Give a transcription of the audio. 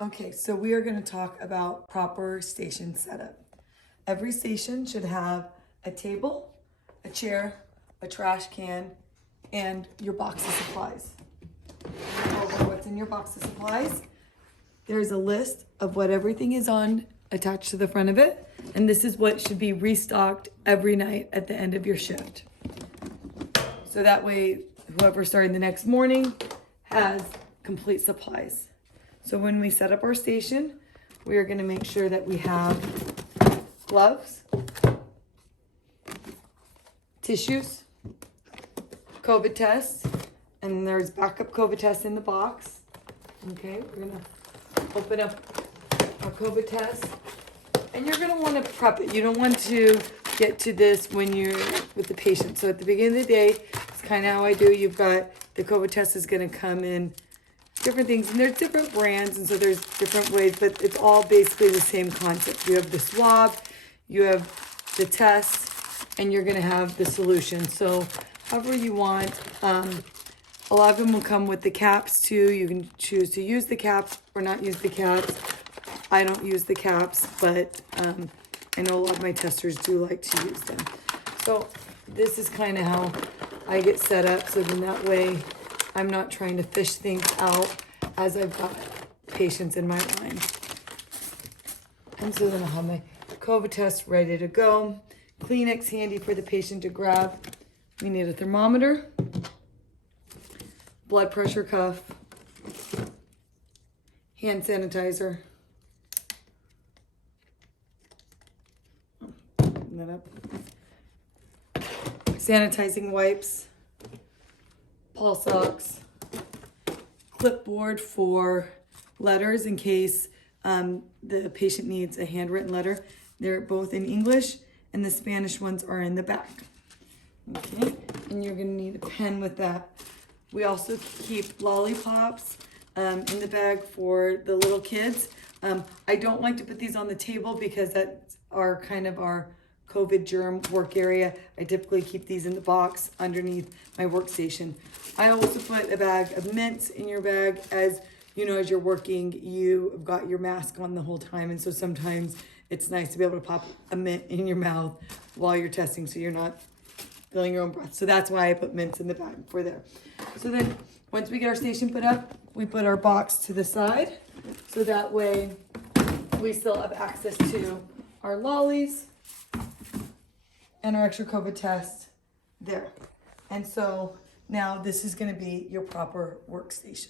Okay, so we are going to talk about proper station setup. Every station should have a table, a chair, a trash can, and your box of supplies. Over what's in your box of supplies, there's a list of what everything is on attached to the front of it, and this is what should be restocked every night at the end of your shift. So that way, whoever's starting the next morning has complete supplies. So when we set up our station, we are going to make sure that we have gloves, tissues, COVID tests, and there's backup COVID tests in the box. Okay, we're going to open up our COVID test, and you're going to want to prep it. You don't want to get to this when you're with the patient. So at the beginning of the day, it's kind of how I do. You've got the COVID test is going to come in different things, and there's different brands, and so there's different ways, but it's all basically the same concept. You have the swab, you have the test, and you're going to have the solution. So however you want. A lot of them will come with the caps too. You can choose to use the caps or not use the caps. I don't use the caps, but I know a lot of my testers do like to use them. So this is kind of how I get set up, so then that way I'm not trying to fish things out as I've got patients in my line. And so then I'll have my COVID test ready to go. Kleenex handy for the patient to grab. We need a thermometer, blood pressure cuff, hand sanitizer. Open that up. Sanitizing wipes, pulse ox, clipboard for letters in case the patient needs a handwritten letter. They're both in English, and the Spanish ones are in the back. Okay, and you're gonna need a pen with that. We also keep lollipops in the bag for the little kids. I don't like to put these on the table because that's our kind of our COVID germ work area. I typically keep these in the box underneath my workstation. I also put a bag of mints in your bag. As you know, as you're working, you've got your mask on the whole time, and so sometimes it's nice to be able to pop a mint in your mouth while you're testing so you're not feeling your own breath. So that's why I put mints in the bag for there. So then once we get our station put up, we put our box to the side, so that way we still have access to our lollies and our extra COVID test there. And so now this is going to be your proper workstation.